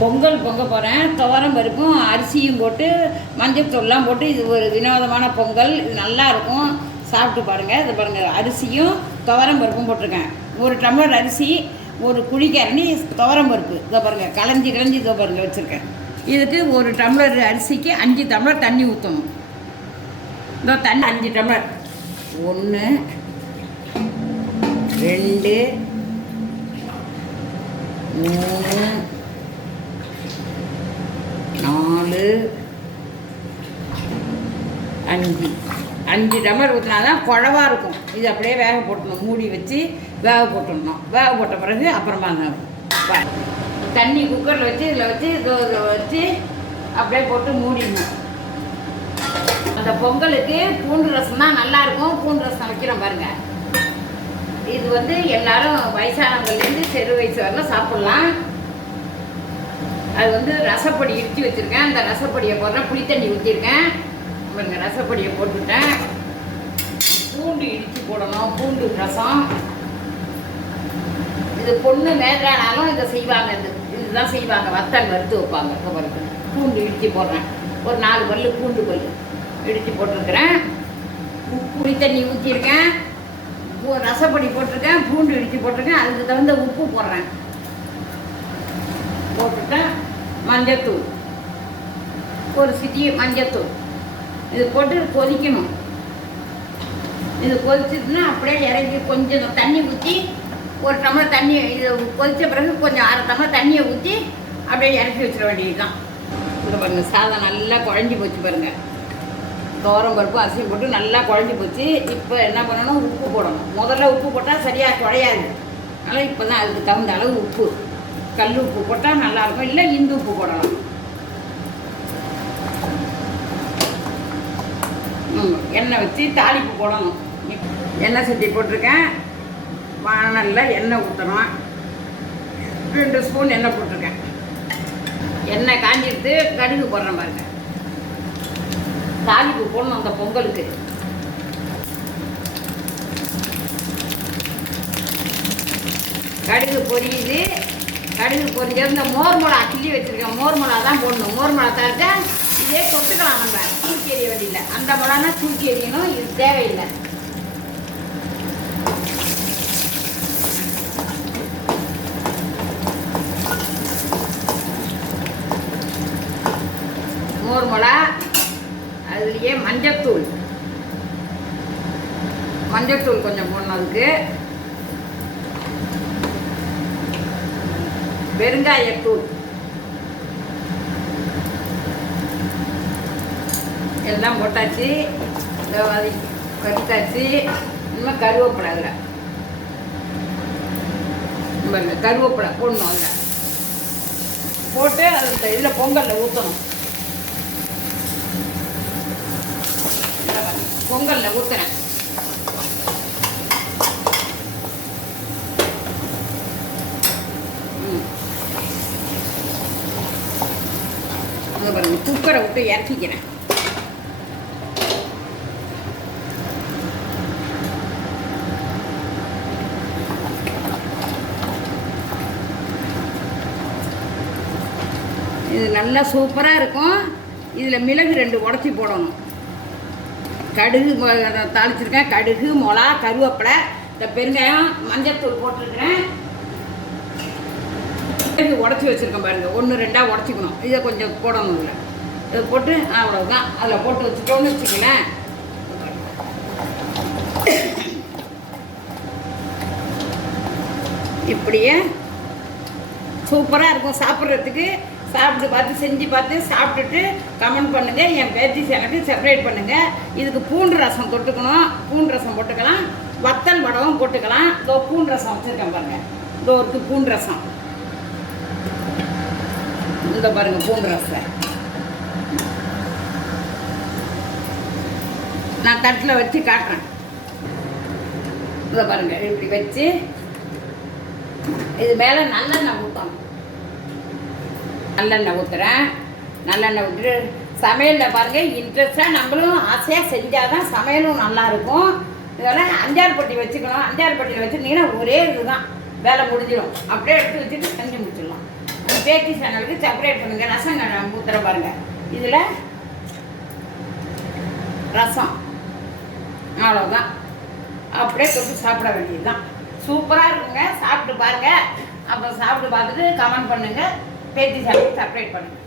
பொங்கல் பொங்க போகிறேன் துவரம் பருப்பும் அரிசியும் போட்டு மஞ்சள் தூள்லாம் போட்டு இது ஒரு வினோதமான பொங்கல். இது நல்லா இருக்கும். சாப்பிட்டு பாருங்கள் இது பாருங்கள் அரிசியும் துவரம் பருப்பும் போட்டிருக்கேன். ஒரு டம்ளர் அரிசி ஒரு குழிக்கரணி துவரம் பருப்பு. இதோ பாருங்கள் கலஞ்சி கலஞ்சி இதோ பாருங்கள் வச்சுருக்கேன். இதுக்கு ஒரு டம்ளர் அரிசிக்கு அஞ்சு டம்ளர் தண்ணி ஊற்றணும் இதோ தண்ணி அஞ்சு டம்ளர். ஒன்று ரெண்டு மூணு நாலு அஞ்சு. அஞ்சு டம்ளர் ஊற்றினா தான் குழவாக இருக்கும். இது அப்படியே வேக போட்டணும் மூடி வச்சு வேக போட்டுடணும். வேக போட்ட பிறகு அப்புறமா நான் தண்ணி குக்கரில் வச்சு இதில் வச்சு இதில் வச்சு அப்படியே போட்டு மூடிடணும். அந்த பொங்கலுக்கு பூண்டு ரசம் தான் நல்லாயிருக்கும் பூண்டு ரசம் வைக்கிறோம் பாருங்கள் இது வந்து எல்லாரும் வயசானவங்கலேருந்து சிறு வயசு வரலாம் சாப்பிட்லாம். அது வந்து ரசப்பொடி இடித்து வச்சுருக்கேன். அந்த ரசப்பொடியை போடுறேன். புளித்தண்ணி ஊற்றிருக்கேன் இவங்க ரசப்பொடியை போட்டுவிட்டேன் பூண்டு இடித்து போடணும். பூண்டு ரசம். இது பொண்ணு மேலானாலும் இதை செய்வாங்க. இது இதுதான் செய்வாங்க. வத்தல் வறுத்து வைப்பாங்க. கவருக்கு பூண்டு இடித்து போடுறேன். ஒரு நாலு பல்லு பூண்டு பல்லு இடித்து போட்டிருக்கிறேன். உப்பு புளி தண்ணி ஊற்றிருக்கேன் ரசப்பொடி போட்டிருக்கேன். பூண்டு இடித்து போட்டிருக்கேன். அதுக்கு தகுந்த உப்பு போடுறேன். போட்டுட்டேன். மஞ்சத்தூள். ஒரு சிட்டி மஞ்சத்தூள். இது போட்டு கொதிக்கணும். இது கொதிச்சிட்டுனா அப்படியே இறங்கி கொஞ்சம் தண்ணி ஊற்றி ஒரு டம்ளர் தண்ணி இது கொதித்த பிறகு கொஞ்சம் அரை டம்ளர் தண்ணியை ஊற்றி அப்படியே இறக்கி வச்சிட வேண்டியதுதான். இதில் பாருங்கள் சாதம் நல்லா குழஞ்சி போச்சு பாருங்கள் தோரம் பருப்பு அரிசி போட்டு நல்லா குழஞ்சி போச்சு. இப்போ என்ன பண்ணணும்? உப்பு போடணும். முதல்ல உப்பு போட்டால் சரியாக குழையாது. அதனால் இப்போ தான் அதுக்கு தகுந்த அளவு உப்பு. கல் உப்பு போட்டால் நல்லாயிருக்கும் இல்லை இந்து உப்பு போடலாம். எண்ணெய் வச்சு தாளிப்பு போடணும். எண்ணெய் சட்டி போட்டிருக்கேன். வானலில் எண்ணெய் ஊற்றணும் ரெண்டு ஸ்பூன் எண்ணெய் போட்டிருக்கேன். எண்ணெய் காஞ்சிடுத்து கடுகு போடுறேன் பாருங்க. தாளிப்பு போடணும் அந்த பொங்கலுக்கு. கடுகு பொரியுது. கடுகு பொரிஞ்சது இந்த மோர் மிளகா கிள்ளி வச்சுருக்கேன். மோர் மிளகா தான் போடணும். மோர் மிளகா தாழ்த்தா இதே கொட்டுக்கலாம் நம்ம. தூக்கி எறிய வேண்டியதில்லை அந்த மொழானா தூக்கி எறியணும் இது தேவையில்லை. மோர் மிளகா அதுலேயே மஞ்சத்தூள். மஞ்சத்தூள் கொஞ்சம் போடணும் அதுக்கு. பெருங்காயத்தூள் எல்லாம் போட்டாச்சு இதோ அது கட்டாச்சு இனிமேல் கருவேப்பிலை அதில். பாருங்க கருவேப்பிலை போடணும் அதில். போட்டு அந்த இதில் பொங்கலில் ஊற்றணும் பொங்கலில் ஊற்றுறேன் ம். பாருங்க குக்கரை விட்டு இறக்கிக்கிறேன். இது நல்லா சூப்பராக இருக்கும். இதில் மிளகு ரெண்டு உடச்சி போடணும். கடுகு தாளிச்சிருக்கேன். கடுகு மிளகா கருவேப்பிலை. இந்த பெருங்காயம் மஞ்சத்தூள் போட்டிருக்கிறேன். மிளகு உடச்சி வச்சுருக்கேன் பாருங்கள் ஒன்று ரெண்டாக உடச்சிக்கணும். இதை கொஞ்சம் போடணும் இதில். இதை போட்டு அவ்வளோதான் அதில் போட்டு வச்சுட்டோன்னு வச்சுக்கலேன் இப்படியே சூப்பராக இருக்கும் சாப்பிட்றதுக்கு. சாப்பிட்டு பார்த்து செஞ்சு பார்த்து சாப்பிட்டுட்டு கமெண்ட் பண்ணுங்கள் என் பேத்தி எனக்கு செப்பரேட் பண்ணுங்கள் இதுக்கு பூண்டு ரசம் தொட்டுக்கணும். பூண்டு ரசம் போட்டுக்கலாம். வத்தல் வடவும் போட்டுக்கலாம். இதோ பூண்டு ரசம் வச்சுருக்கேன் பாருங்கள் இதோ இருக்கு பூண்டு ரசம். இந்த பாருங்கள் பூண்டு ரசம். நான் தட்டில் வச்சு காட்டுறேன். இதை பாருங்கள் இப்படி வச்சு. இது மேலே நல்லெண்ணெய் ஊற்றணும். நல்லெண்ணெய் ஊற்றுறேன் நல்லெண்ணெய் விட்டு சமையலில் பாருங்கள் இன்ட்ரெஸ்ட்டாக நம்மளும் ஆசையாக செஞ்சால் தான் சமையலும் நல்லாயிருக்கும். இதெல்லாம் அஞ்சாறு பட்டி வச்சுக்கணும். அஞ்சாறு பட்டியில் வச்சுருந்தீங்கன்னா ஒரே இதுதான். வேலை முடிஞ்சிடும். அப்படியே எடுத்து வச்சுட்டு செஞ்சு முடிச்சிடலாம். பேட்டி சேனலுக்கு செப்பரேட் பண்ணுங்கள் ரசம் ஊற்றுற பாருங்கள் இதில் ரசம். அவ்வளோதான் அப்படியே கொடுத்து சாப்பிட வேண்டியது தான் சூப்பராக இருக்குங்க. சாப்பிட்டு பாருங்கள் அப்புறம் சாப்பிட்டு பார்த்துட்டு கமெண்ட் பண்ணுங்கள் பேத்தி சாப்பிட்டு செப்பரேட் பண்ணுங்க.